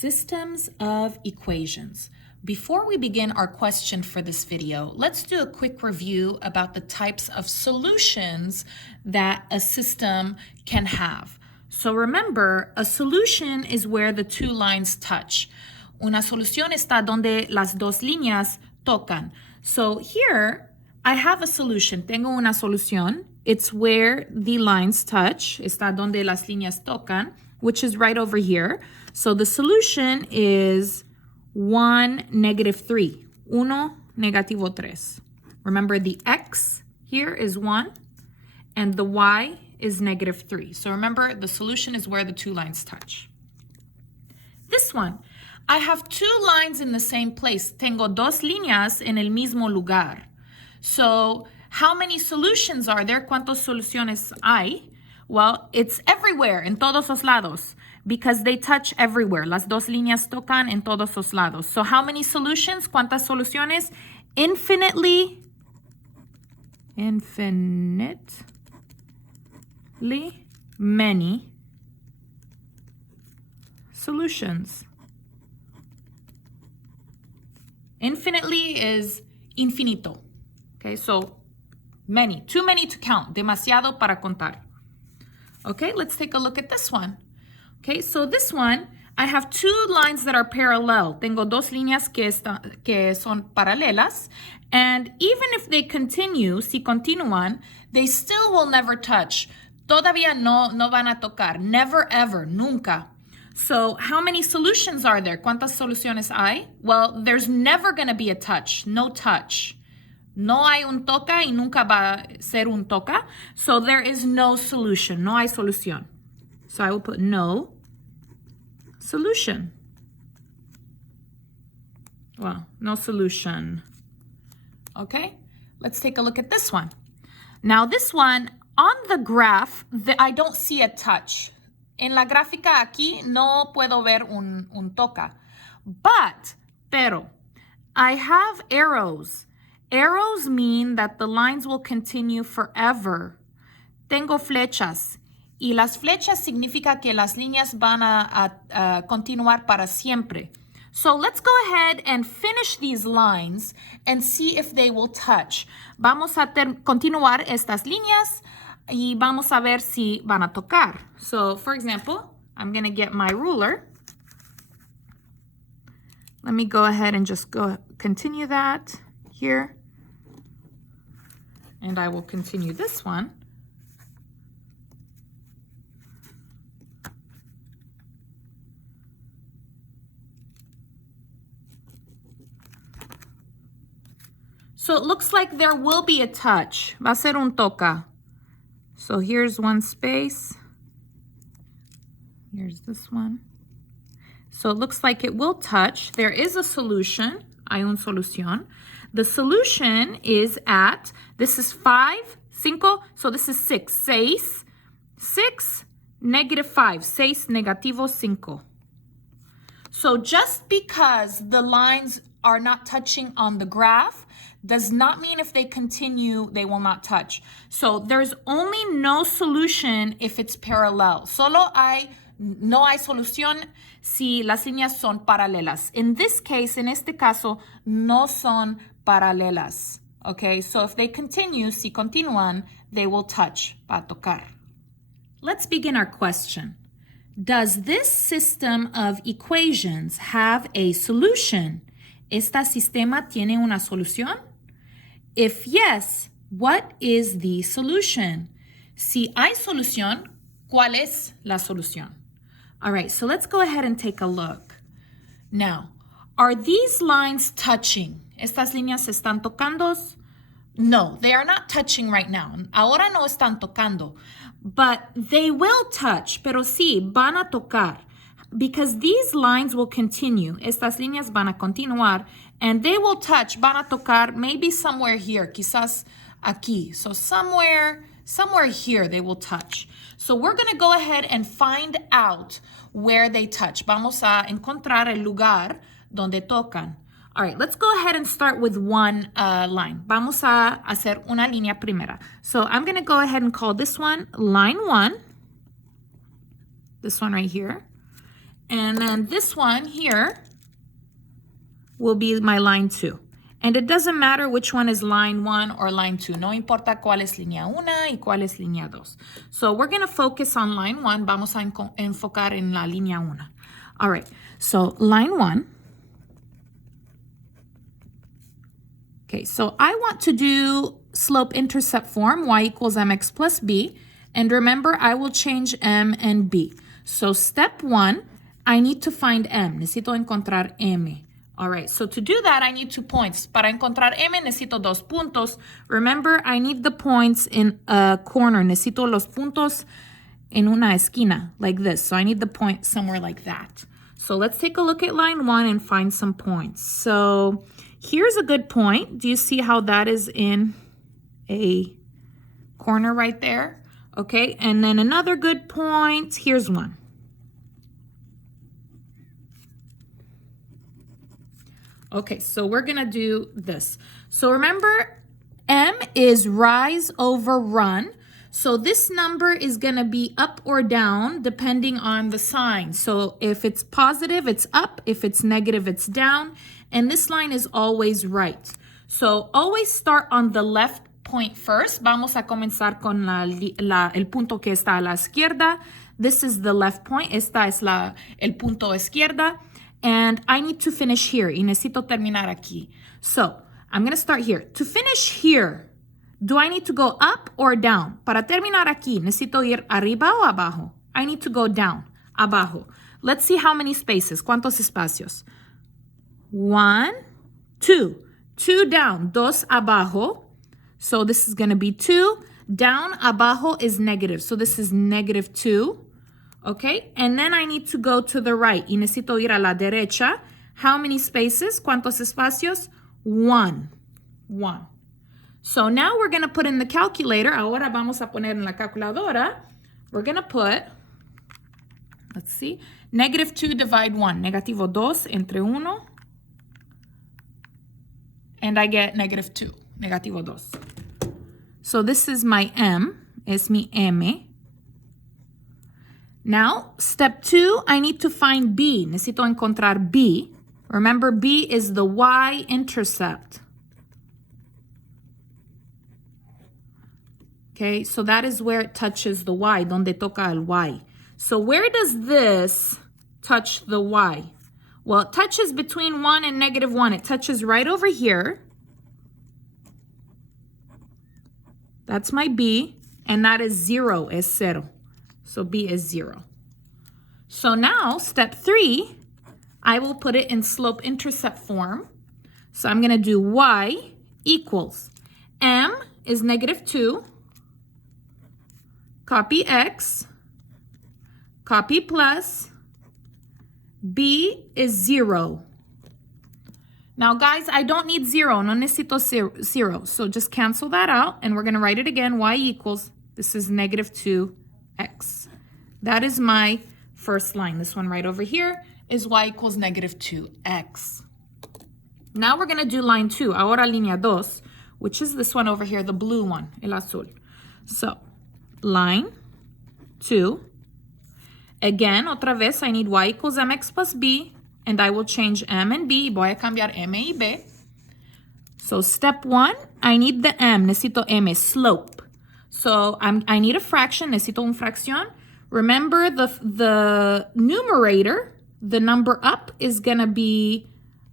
Systems of equations. Before we begin our question for this video, let's do a quick review about the types of solutions that a system can have. So remember, a solution is where the two lines touch. Una solución está donde las dos líneas tocan. So here, I have a solution. Tengo una solución. It's where the lines touch. Está donde las líneas tocan, which is right over here. So the solution is 1, -3. 1, -3. Remember the x here is 1 and the y is -3. So remember the solution is where the two lines touch. This one, I have two lines in the same place. Tengo dos líneas en el mismo lugar. So how many solutions are there? ¿Cuántas soluciones hay? Well, it's everywhere, en todos los lados, because they touch everywhere. Las dos líneas tocan en todos los lados. So how many solutions? ¿Cuántas soluciones? Infinitely many solutions. Infinitely is infinito. Okay, so many, too many to count. Demasiado para contar. Okay, let's take a look at this one. Okay, so this one, I have two lines that are parallel. Tengo dos líneas que son paralelas. And even if they continue, si continúan, they still will never touch. Todavía no van a tocar. Never, ever, nunca. So how many solutions are there? ¿Cuántas soluciones hay? Well, there's never going to be a touch. No touch. No hay un toca y nunca va a ser un toca. So there is no solution. No hay solución. So I will put no solution. Well, no solution. Okay, let's take a look at this one. Now this one, on the graph, I don't see a touch. En la gráfica aquí no puedo ver un toca. Pero, I have arrows. Arrows mean that the lines will continue forever. Tengo flechas. Y las flechas significa que las líneas van a continuar para siempre. So let's go ahead and finish these lines and see if they will touch. Vamos a continuar estas líneas y vamos a ver si van a tocar. So, for example, I'm going to get my ruler. Let me go ahead and just continue that here. And I will continue this one. So it looks like there will be a touch. Va a ser un toca. So here's one space. Here's this one. So it looks like it will touch. There is a solution. Hay una solución. The solution is at, this is 5, 5, so this is 6. 6, 6, -5. 6, -5. So just because the lines are not touching on the graph does not mean if they continue, they will not touch. So there's only no solution if it's parallel. No hay solución si las líneas son paralelas. In this case, en este caso, no son paralelas. Okay, so if they continue, si continúan, they will touch, va a tocar. Let's begin our question. Does this system of equations have a solution? ¿Esta sistema tiene una solución? If yes, what is the solution? Si hay solución, ¿cuál es la solución? All right, so let's go ahead and take a look. Now, are these lines touching? ¿Estas líneas están tocando? No, they are not touching right now. Ahora no están tocando. But they will touch, pero sí, van a tocar. Because these lines will continue. Estas líneas van a continuar. And they will touch, van a tocar, maybe somewhere here. Quizás aquí. So somewhere here they will touch. So we're going to go ahead and find out where they touch. Vamos a encontrar el lugar donde tocan. All right, let's go ahead and start with one line. Vamos a hacer una línea primera. So I'm going to go ahead and call this one line 1. This one right here. And then this one here will be my line 2. And it doesn't matter which one is line 1 or line 2. No importa cuál es línea 1 y cuál es línea 2. So we're going to focus on line 1. Vamos a enfocar en la línea 1. All right. So line 1. Okay, so I want to do slope-intercept form, y equals mx plus b. And remember, I will change m and b. So step 1, I need to find m. Necesito encontrar m. All right, so to do that, I need 2 points. Para encontrar m, necesito 2 puntos. Remember, I need the points in a corner. Necesito los puntos en una esquina, like this. So I need the point somewhere like that. So let's take a look at line 1 and find some points. So here's a good point. Do you see how that is in a corner right there? Okay, and then another good point. Here's one. Okay, so we're gonna do this. So remember, M is rise over run. So this number is gonna be up or down depending on the sign. So if it's positive, it's up. If it's negative, it's down. And this line is always right. So always start on the left point first. Vamos a comenzar con el punto que está a la izquierda. This is the left point. Esta es el punto izquierda. And I need to finish here. Y necesito terminar aquí. So I'm going to start here. To finish here, do I need to go up or down? Para terminar aquí, necesito ir arriba o abajo? I need to go down, abajo. Let's see how many spaces. ¿Cuántos espacios? 1, 2. 2 down, 2 abajo. So this is going to be 2. Down, abajo is negative. So this is negative 2. Okay, and then I need to go to the right. Y necesito ir a la derecha. How many spaces? ¿Cuántos espacios? 1. So now we're going to put in the calculator. Ahora vamos a poner en la calculadora. We're going to put, let's see, negative 2 divide 1. Negativo 2 entre 1. And I get negative 2. Negativo 2. So this is my m. Es mi m. Now, step 2, I need to find B. Necesito encontrar B. Remember, B is the y-intercept. Okay, so that is where it touches the y, donde toca el y. So where does this touch the y? Well, it touches between 1 and negative 1. It touches right over here. That's my B, and that is 0, es cero. So B is 0. So now, step 3, I will put it in slope-intercept form. So I'm going to do y equals m is negative 2, copy x, copy plus, b is 0. Now, guys, I don't need 0. No necesito 0. So just cancel that out, and we're going to write it again. Y equals, this is negative 2x. That is my first line. This one right over here is y equals negative 2x. Now we're going to do line 2. Ahora línea 2, which is this one over here, the blue one, el azul. So, line 2. Again, otra vez, I need y equals mx plus b, and I will change m and b. Voy a cambiar m y b. So, step 1, I need the m. Necesito m, slope. So, I need a fraction. Necesito una fracción. Remember, the numerator, the number up, is going to be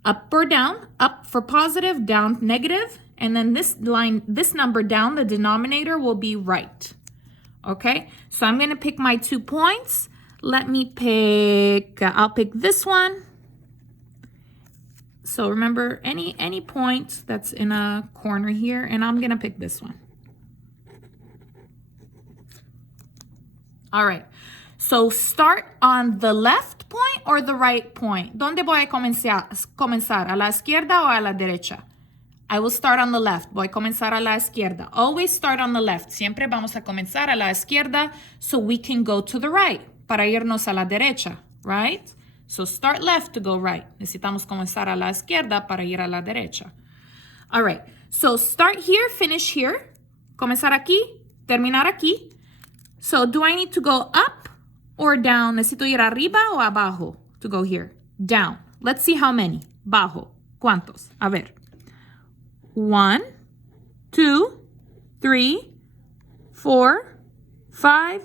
up or down. Up for positive, down negative. And then this line, this number down, the denominator will be right. Okay? So I'm going to pick my 2 points. Let me pick, I'll pick this one. So remember, any point that's in a corner here, and I'm going to pick this one. All right, so start on the left point or the right point. ¿Dónde voy a comenzar? ¿A la izquierda o a la derecha? I will start on the left. Voy a comenzar a la izquierda. Always start on the left. Siempre vamos a comenzar a la izquierda so we can go to the right. Para irnos a la derecha, right? So start left to go right. Necesitamos comenzar a la izquierda para ir a la derecha. All right, so start here, finish here. Comenzar aquí, terminar aquí. So do I need to go up or down? Necesito ir arriba o abajo? to go here. Down. Let's see how many. Bajo. ¿Cuántos? A ver. 1, 2, 3, 4, 5,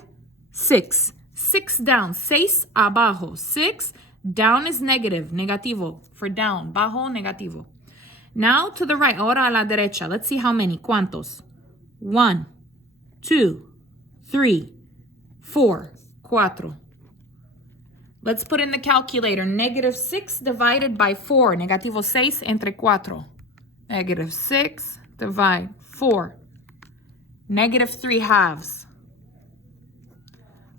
6. 6 down. 6 abajo. 6 down is negative. Negativo. For down. Bajo, negativo. Now to the right. Ahora a la derecha. Let's see how many. ¿Cuántos? 1, 2, 3, 4, 4. Let's put in the calculator. Negative 6 divided by 4. Negativo 6 entre 4. Negative 6 divide 4. Negative 3 halves.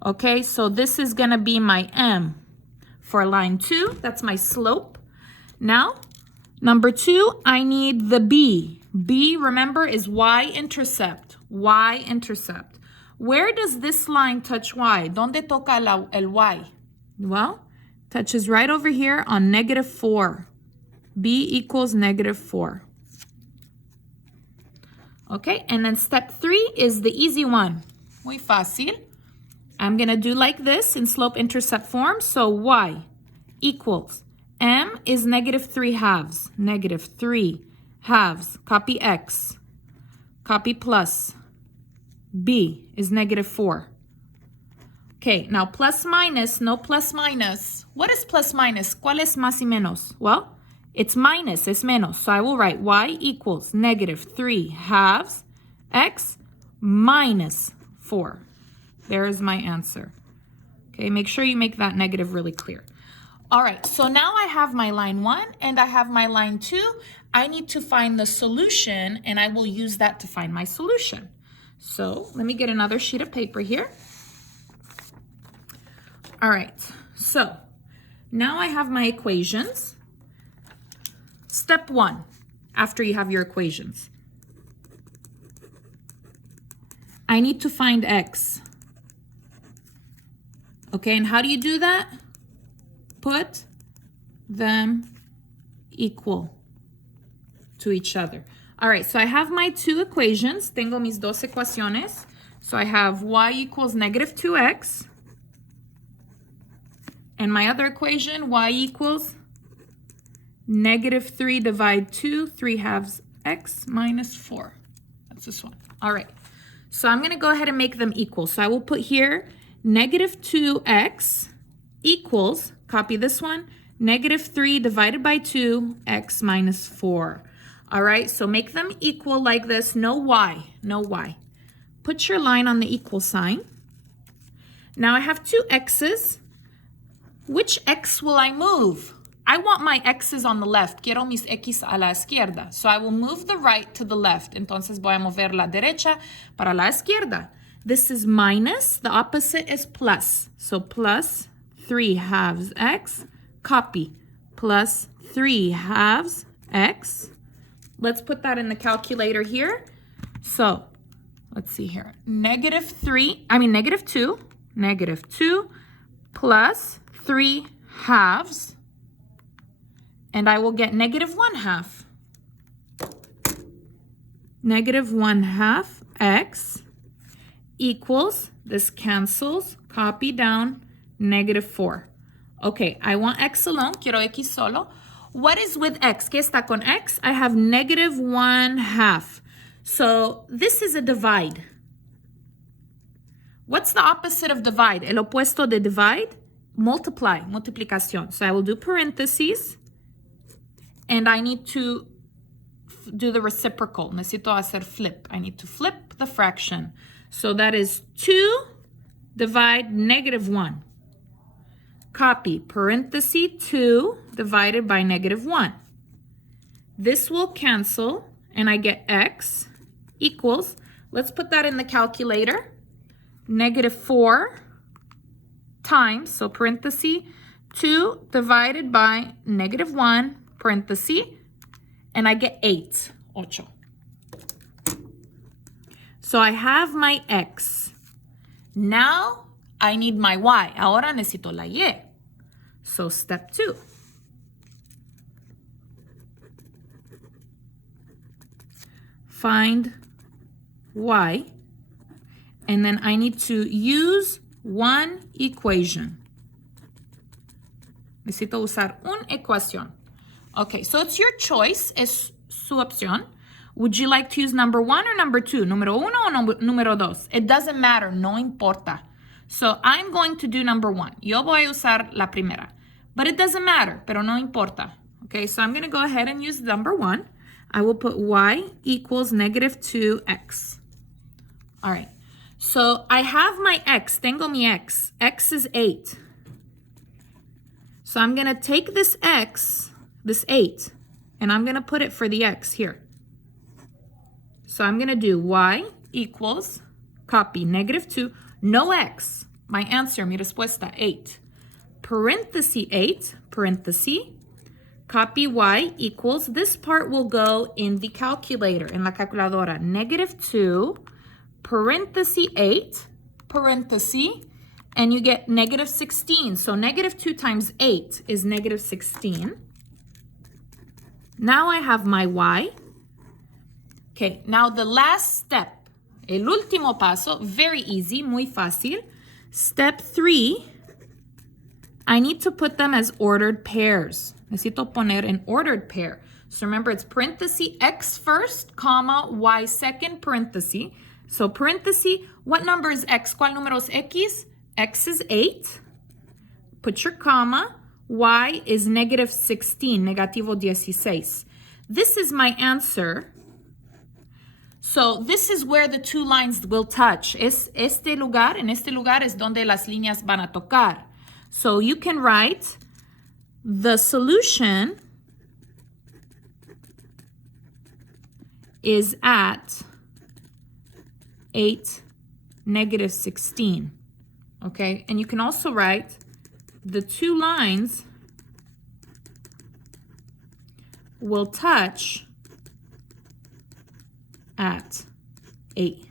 Okay, so this is going to be my M for line 2. That's my slope. Now, number 2, I need the B. B, remember, is y-intercept. Y-intercept. Where does this line touch y? ¿Dónde toca el y? Well, touches right over here on negative 4. B equals negative 4. Okay, and then step 3 is the easy one. Muy fácil. I'm going to do like this in slope-intercept form. So y equals M is negative 3 halves. Negative 3 halves. Copy x. Copy plus. B is negative 4. Okay, now plus minus, no plus minus. What is plus minus? ¿Cuál es más y menos? Well, it's minus, it's menos. So I will write y equals negative 3 halves x minus 4. There is my answer. Okay, make sure you make that negative really clear. All right, so now I have my line 1 and I have my line 2. I need to find the solution and I will use that to find my solution. So let me get another sheet of paper here. All right, so now I have my equations. Step 1, after you have your equations. I need to find x. Okay, and how do you do that? Put them equal to each other. All right, so I have my 2 equations. Tengo mis dos ecuaciones. So I have y equals negative 2x. And my other equation, y equals negative 3 divide 2, 3 halves x minus 4. That's this one. All right. So I'm going to go ahead and make them equal. So I will put here negative 2x equals, copy this one, negative 3 divided by 2, x minus 4. All right. So make them equal like this. No y. No y. Put your line on the equal sign. Now I have 2 x's. Which x will I move? I want my x's on the left. Quiero mis x a la izquierda. So I will move the right to the left. Entonces voy a mover la derecha para la izquierda. This is minus. The opposite is plus. So plus 3 halves x. Copy. Plus 3 halves x. Let's put that in the calculator here. So let's see here. Negative 2. Negative 2 plus 3 halves, and I will get negative 1 half. Negative 1 half x equals, this cancels, copy down, negative 4. Okay, I want x alone, quiero x solo. What is with x? ¿Qué está con x? I have negative 1 half. So this is a divide. What's the opposite of divide? El opuesto de divide? Multiply, multiplicación. So I will do parentheses, and I need to do the reciprocal. Necesito hacer flip. I need to flip the fraction. So that is 2 divide negative 1. Copy, parenthesis 2 divided by negative 1. This will cancel, and I get x equals, let's put that in the calculator, negative 4 times, so parenthesis, 2 divided by negative 1, parenthesis, and I get 8, 8. So I have my x. Now I need my y. Ahora necesito la y. So step 2. Find y, and then I need to use one equation. Necesito usar una ecuación. Okay, so it's your choice. Es su opción. Would you like to use number 1 or number 2? Número 1 o número 2? It doesn't matter, no importa. So I'm going to do number 1. Yo voy a usar la primera. But it doesn't matter, pero no importa. Okay, so I'm going to go ahead and use number 1. I will put y equals negative 2x. All right, so I have my x. Tengo mi x. X is 8. So I'm going to take this x, this 8, and I'm going to put it for the x here. So I'm going to do y equals, copy, negative 2, no x. My answer, mi respuesta, 8. Parenthesis 8, parenthesis, copy y equals, this part will go in the calculator, en la calculadora, negative 2, parenthesis 8, parenthesis, and you get negative 16. So negative 2 times 8 is negative 16. Now I have my y. Okay, now the last step, el último paso, very easy, muy fácil. Step 3, I need to put them as ordered pairs. Necesito poner an ordered pair. So remember, it's parenthesis x first, comma, y second, parenthesis. So parenthesis, what number is x? ¿Cuál número es x? X is 8. Put your comma. Y is negative 16, negativo 16. This is my answer. So this is where the two lines will touch. Es este lugar, en este lugar es donde las líneas van a tocar. So you can write the solution is at 8, negative 16. Okay, and you can also write the two lines will touch at 8,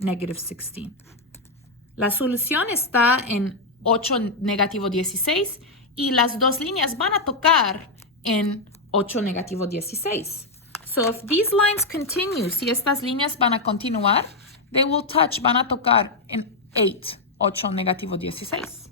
negative 16. La solución está en 8, negativo 16 y las dos líneas van a tocar en 8, negativo 16. So if these lines continue, si estas líneas van a continuar, they will touch, van a tocar en 8, negativo 16.